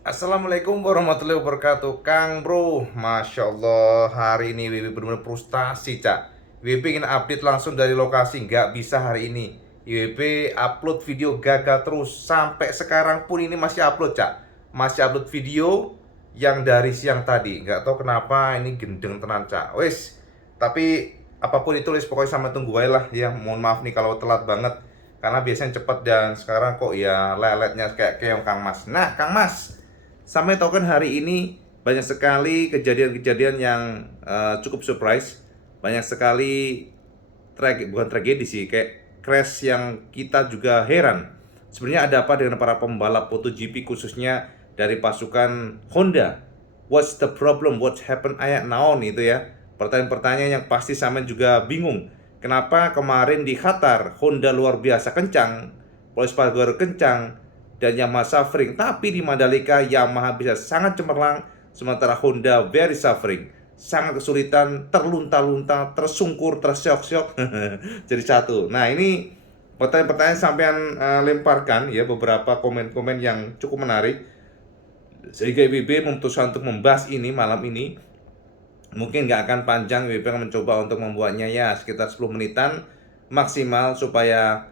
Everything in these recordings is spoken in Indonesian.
Assalamualaikum warahmatullahi wabarakatuh. Kang Bro, Masya Allah, hari ini WP benar-benar frustasi, Cak. WP ingin update langsung dari lokasi, nggak bisa hari ini. WP upload video gagal terus. Sampai sekarang pun ini masih upload, Cak. Masih upload video yang dari siang tadi. Nggak tahu kenapa ini gendeng tenan, Cak. Wes, tapi apapun itu, pokoknya sama tunggu aja lah ya. Mohon maaf nih kalau telat banget. Karena biasanya cepat dan sekarang kok ya leletnya kayak keong Kang Mas. Nah, Kang Mas, sampai tahu kan hari ini banyak sekali kejadian-kejadian yang cukup surprise, banyak sekali bukan tragedi sih, kayak crash yang kita juga heran. Sebenarnya ada apa dengan para pembalap MotoGP khususnya dari pasukan Honda? What's the problem? What happened ayat naon itu ya? Pertanyaan-pertanyaan yang pasti sama juga bingung. Kenapa kemarin di Qatar Honda luar biasa kencang, Paul Espargaro kencang, dan Yamaha suffering, tapi di Mandalika Yamaha bisa sangat cemerlang, sementara Honda very suffering, sangat kesulitan, terlunta-lunta, tersungkur, tersyok-syok. Jadi satu. Nah, ini pertanyaan-pertanyaan sampean lemparkan ya, beberapa komen-komen yang cukup menarik, sehingga IBB memutuskan untuk membahas ini malam ini. Mungkin nggak akan panjang, IBB akan mencoba untuk membuatnya ya sekitar 10 menitan maksimal supaya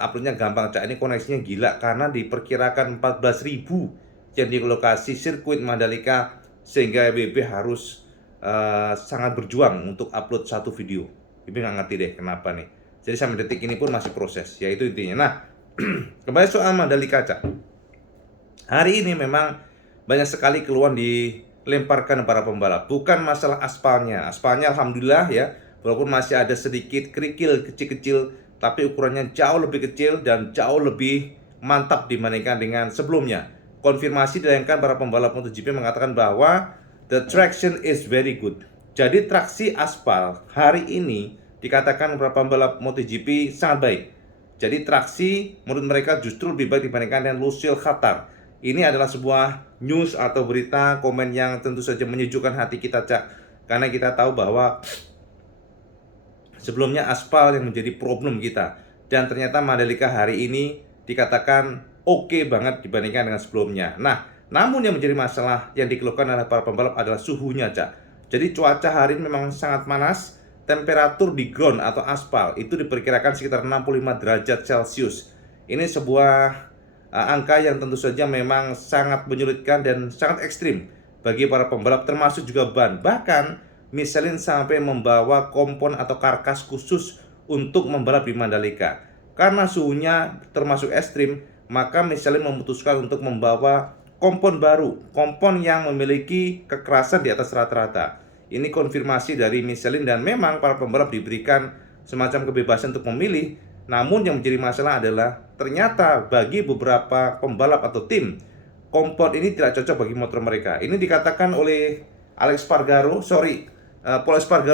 uploadnya gampang. Cak, ini koneksinya gila karena diperkirakan 14.000 yang di lokasi sirkuit Mandalika, sehingga IBB harus sangat berjuang untuk upload satu video. IBB nggak ngerti deh kenapa nih. Jadi sampai detik ini pun masih proses, ya itu intinya. Nah, kembali soal Mandalika, Cak. Hari ini memang banyak sekali keluhan dilemparkan para pembalap. Bukan masalah aspalnya. Aspalnya alhamdulillah ya, walaupun masih ada sedikit kerikil kecil-kecil, tapi ukurannya jauh lebih kecil dan jauh lebih mantap dibandingkan dengan sebelumnya. Konfirmasi dilayangkan para pembalap MotoGP mengatakan bahwa the traction is very good. Jadi traksi aspal hari ini dikatakan para pembalap MotoGP sangat baik. Jadi traksi menurut mereka justru lebih baik dibandingkan dengan Lucio Qatar. Ini adalah sebuah news atau berita komen yang tentu saja menyejukkan hati kita, Cak. Karena kita tahu bahwa sebelumnya aspal yang menjadi problem kita. Dan ternyata Mandalika hari ini dikatakan oke banget dibandingkan dengan sebelumnya. Nah, namun yang menjadi masalah yang dikeluhkan oleh para pembalap adalah suhunya, Cak. Jadi cuaca hari ini memang sangat panas. Temperatur di ground atau aspal itu diperkirakan sekitar 65 derajat Celcius. Ini sebuah angka yang tentu saja memang sangat menyulitkan dan sangat ekstrim bagi para pembalap, termasuk juga ban. Bahkan Michelin sampai membawa kompon atau karkas khusus untuk membalap di Mandalika. Karena suhunya termasuk ekstrim, maka Michelin memutuskan untuk membawa kompon baru, kompon yang memiliki kekerasan di atas rata-rata. Ini konfirmasi dari Michelin dan memang para pembalap diberikan semacam kebebasan untuk memilih. Namun yang menjadi masalah adalah ternyata bagi beberapa pembalap atau tim, kompon ini tidak cocok bagi motor mereka. Ini dikatakan oleh Paul Espargaro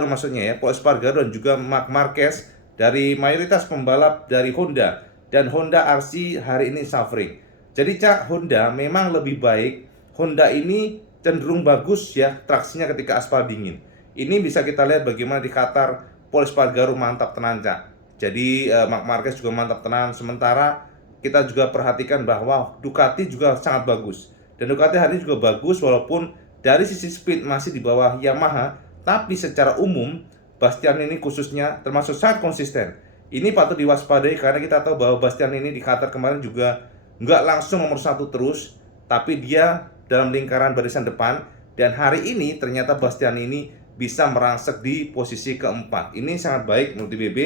maksudnya ya, Paul Espargaro dan juga Marc Marquez dari mayoritas pembalap dari Honda, dan Honda RC hari ini suffering. Jadi Cak, Honda memang lebih baik. Honda ini cenderung bagus ya traksinya ketika aspal dingin. Ini bisa kita lihat bagaimana di Qatar Paul Espargaro mantap tenan, Cak. Jadi Marc Marquez juga mantap tenan. Sementara kita juga perhatikan bahwa Ducati juga sangat bagus. Dan Ducati hari ini juga bagus walaupun dari sisi speed masih di bawah Yamaha, tapi secara umum Bastian ini khususnya termasuk sangat konsisten. Ini patut diwaspadai karena kita tahu bahwa Bastian ini di Qatar kemarin juga nggak langsung nomor satu terus, tapi dia dalam lingkaran barisan depan. Dan hari ini ternyata Bastian ini bisa merangsek di posisi keempat. Ini sangat baik menurut BB.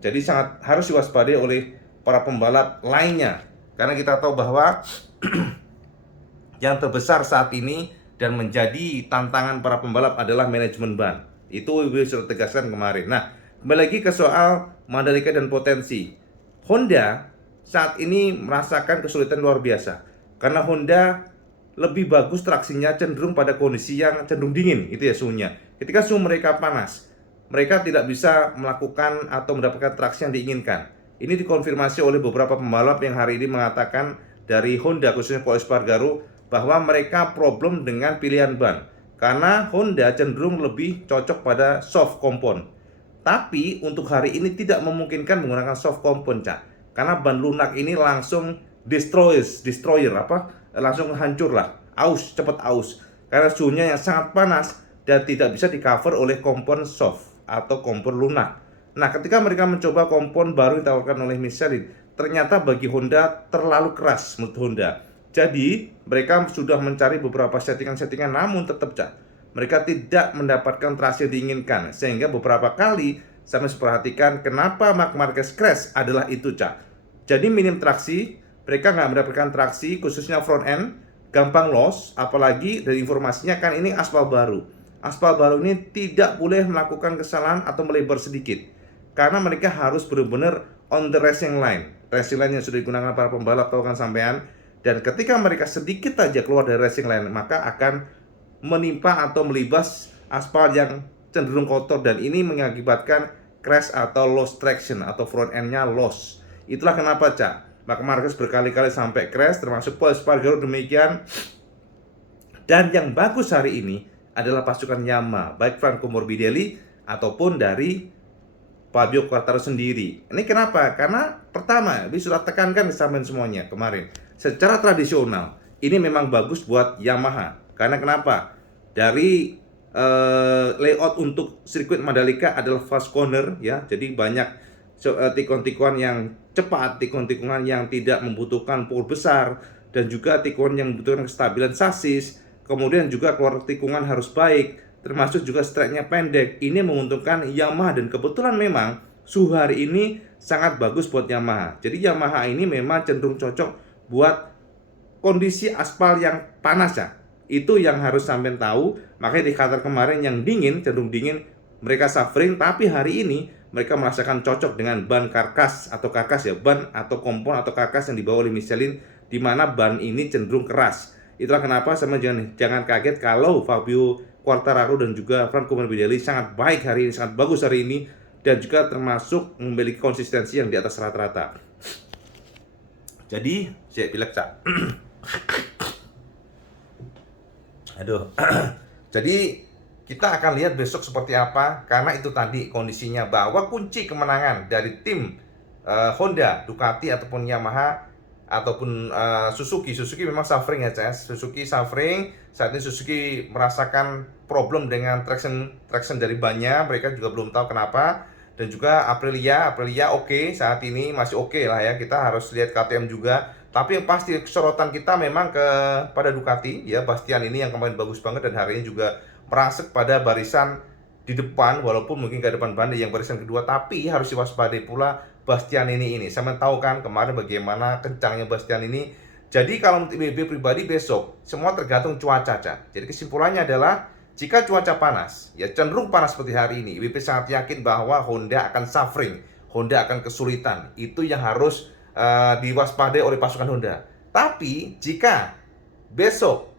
Jadi sangat harus diwaspadai oleh para pembalap lainnya. Karena kita tahu bahwa yang terbesar saat ini dan menjadi tantangan para pembalap adalah manajemen ban. Itu WB sudah tegaskan kemarin. Nah, kembali lagi ke soal Mandalika dan potensi. Honda saat ini merasakan kesulitan luar biasa. Karena Honda lebih bagus traksinya cenderung pada kondisi yang cenderung dingin, itu ya suhunya. Ketika suhu mereka panas, mereka tidak bisa melakukan atau mendapatkan traksi yang diinginkan. Ini dikonfirmasi oleh beberapa pembalap yang hari ini mengatakan dari Honda, khususnya Paul Espargaro, bahwa mereka problem dengan pilihan ban. Karena Honda cenderung lebih cocok pada soft compound. Tapi untuk hari ini tidak memungkinkan menggunakan soft compound, Cak. Karena ban lunak ini langsung destroyer apa? Langsung hancur lah. cepat aus karena suhunya yang sangat panas dan tidak bisa di cover oleh kompon soft atau kompon lunak. Nah, ketika mereka mencoba kompon baru yang ditawarkan oleh Michelin, ternyata bagi Honda terlalu keras menurut Honda. Jadi mereka sudah mencari beberapa settingan-settingan, namun tetap mereka tidak mendapatkan traksi yang diinginkan. Sehingga beberapa kali saya perhatikan kenapa Marc Marquez crash adalah itu, Jadi minim traksi, mereka nggak mendapatkan traksi, khususnya front end, gampang loss. Apalagi dari informasinya kan ini aspal baru. Aspal baru ini tidak boleh melakukan kesalahan atau melebar sedikit, karena mereka harus benar-benar on the racing line. Racing line yang sudah digunakan para pembalap, tahu kan sampean. Dan ketika mereka sedikit saja keluar dari racing line, maka akan menimpa atau melibas aspal yang cenderung kotor, dan ini mengakibatkan crash atau loss traction atau front end-nya loss. Itulah kenapa Marc Marquez berkali-kali sampai crash, termasuk Paul Espargaro demikian. Dan yang bagus hari ini adalah pasukan Yamaha, baik Franco Morbidelli ataupun dari Fabio Quartararo sendiri. Ini kenapa? Karena pertama, sudah tekankan sampai semuanya kemarin, secara tradisional ini memang bagus buat Yamaha. Karena kenapa? Dari layout untuk sirkuit Mandalika adalah fast corner, ya. Jadi banyak tikun-tikuan yang cepat, tikun-tikungan yang tidak membutuhkan power besar, dan juga tikungan yang membutuhkan kestabilan sasis. Kemudian juga keluar tikungan harus baik, termasuk juga streknya pendek. Ini menguntungkan Yamaha, dan kebetulan memang suhu hari ini sangat bagus buat Yamaha. Jadi Yamaha ini memang cenderung cocok buat kondisi aspal yang panas, Itu yang harus sampai tahu. Makanya di Qatar kemarin yang dingin, cenderung dingin, mereka suffering. Tapi hari ini mereka merasakan cocok dengan ban karkas atau ban atau kompon atau karkas yang dibawa oleh Michelin, di mana ban ini cenderung keras. Itulah kenapa sama jangan kaget kalau Fabio Quartararo dan juga Franco Morbidelli sangat baik hari ini, sangat bagus hari ini, dan juga termasuk memiliki konsistensi yang di atas rata-rata. Jadi saya pilih Jadi kita akan lihat besok seperti apa, karena itu tadi kondisinya bahwa kunci kemenangan dari tim Honda, Ducati ataupun Yamaha ataupun Suzuki memang suffering ya, Suzuki suffering. Saat ini Suzuki merasakan problem dengan traction dari bannya, mereka juga belum tahu kenapa. Dan juga Aprilia oke, saat ini masih oke lah ya. Kita harus lihat KTM juga. Tapi yang pasti sorotan kita memang pada Ducati ya. Bastian ini yang kemarin bagus banget dan hari ini juga merasuk pada barisan di depan, walaupun mungkin ke depan bandai yang barisan kedua, tapi harus diwaspadai pula Bastian ini. Saya tahu kan kemarin bagaimana kencangnya Bastian ini. Jadi kalau untuk WB pribadi besok semua tergantung cuaca, Jadi kesimpulannya adalah jika cuaca panas, ya cenderung panas seperti hari ini, WB sangat yakin bahwa Honda akan suffering, Honda akan kesulitan. Itu yang harus diwaspadai oleh pasukan Honda. Tapi jika besok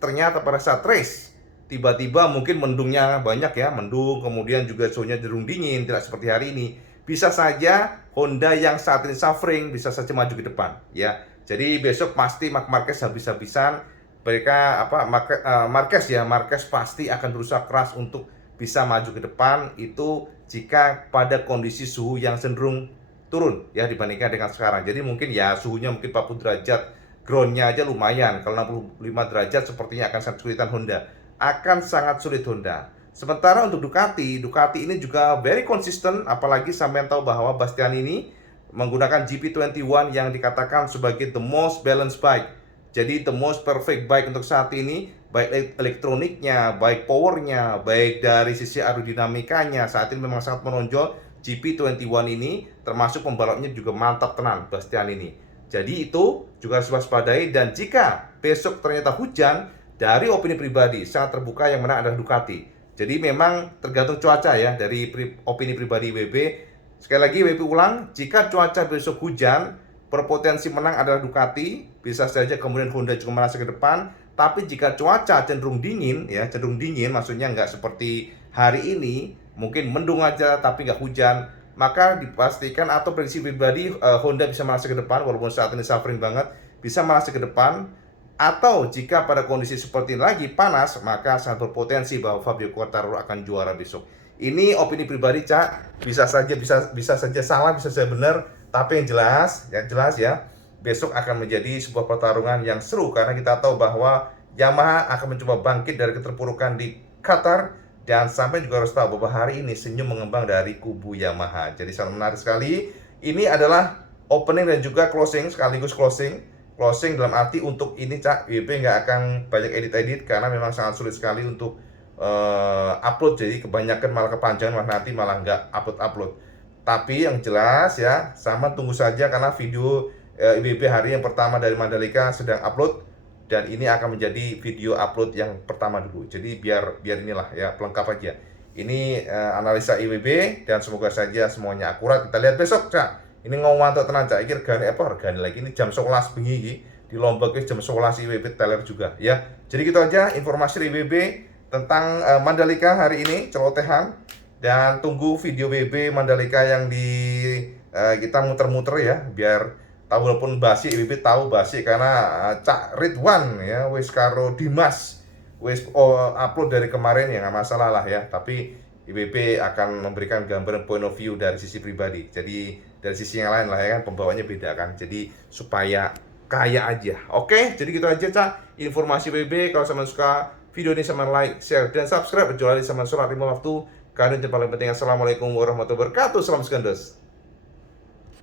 ternyata pada saat race tiba-tiba mungkin mendungnya banyak ya, mendung, kemudian juga suhunya cenderung dingin, tidak seperti hari ini, bisa saja Honda yang saat ini suffering bisa saja maju ke depan ya. Jadi besok pasti Marc Marquez habis-habisan, mereka Marquez pasti akan berusaha keras untuk bisa maju ke depan. Itu jika pada kondisi suhu yang cenderung turun ya dibandingkan dengan sekarang. Jadi mungkin ya suhunya mungkin 40 derajat, groundnya aja lumayan. Kalau 65 derajat sepertinya akan sangat kesulitan Honda. Akan sangat sulit Honda. Sementara untuk Ducati ini juga very konsisten, apalagi sampai tahu bahwa Bastian ini menggunakan GP21 yang dikatakan sebagai the most balanced bike. Jadi the most perfect bike untuk saat ini, baik elektroniknya, baik powernya, baik dari sisi aerodinamikanya, saat ini memang sangat menonjol. GP21 ini termasuk pembalapnya juga mantap tenan Bastian ini. Jadi itu juga harus waspadai. Dan jika besok ternyata hujan, dari opini pribadi sangat terbuka yang menang adalah Ducati. Jadi memang tergantung cuaca ya, dari opini pribadi WB. Sekali lagi WB ulang, jika cuaca besok hujan, berpotensi menang adalah Ducati. Bisa saja kemudian Honda juga merasa ke depan. Tapi jika cuaca cenderung dingin ya, maksudnya nggak seperti hari ini, mungkin mendung aja tapi nggak hujan, maka dipastikan atau prediksi pribadi Honda bisa merasa ke depan, walaupun saat ini suffering banget, bisa merasa ke depan. Atau jika pada kondisi seperti ini lagi panas, maka sangat berpotensi bahwa Fabio Quartararo akan juara besok. Ini opini pribadi, bisa saja salah, bisa saja benar, tapi yang jelas ya besok akan menjadi sebuah pertarungan yang seru, karena kita tahu bahwa Yamaha akan mencoba bangkit dari keterpurukan di Qatar, dan sampai juga harus tahu bahwa hari ini senyum mengembang dari kubu Yamaha. Jadi sangat menarik sekali. Ini adalah opening dan juga closing, sekaligus closing. Closing dalam arti untuk ini Cak, WP nggak akan banyak edit-edit karena memang sangat sulit sekali untuk upload. Jadi kebanyakan malah kepanjangan, malah nanti malah nggak upload. Tapi yang jelas ya, sama tunggu saja karena video IWB hari yang pertama dari Mandalika sedang upload, dan ini akan menjadi video upload yang pertama dulu. Jadi biar inilah ya, pelengkap aja. Ini analisa IWB, dan semoga saja semuanya akurat. Kita lihat besok Cak. Ini ngomong tenang Cak. Iki regane apa? Regane lagi ini jam 11 bengi iki. Di Lombok jam 11 IWB teler juga ya. Jadi gitu aja informasi IWB tentang Mandalika hari ini, celotehan. Dan tunggu video WB Mandalika yang di kita muter-muter ya, biar tahu walaupun basi, IWB tahu basi karena Cak Ridwan ya wis karo Dimas wis upload dari kemarin ya, nggak masalah lah ya. Tapi IWB akan memberikan gambaran point of view dari sisi pribadi. Jadi dari sisi yang lain lah ya kan, pembawanya beda kan. Jadi supaya kaya aja. Oke, jadi gitu aja Cak informasi IWB. Kalau sama suka video ini, sama like, share, dan subscribe. Kecuali sama sholat 5 waktu. Karena yang paling penting, assalamualaikum warahmatullahi wabarakatuh. Salam sekandos.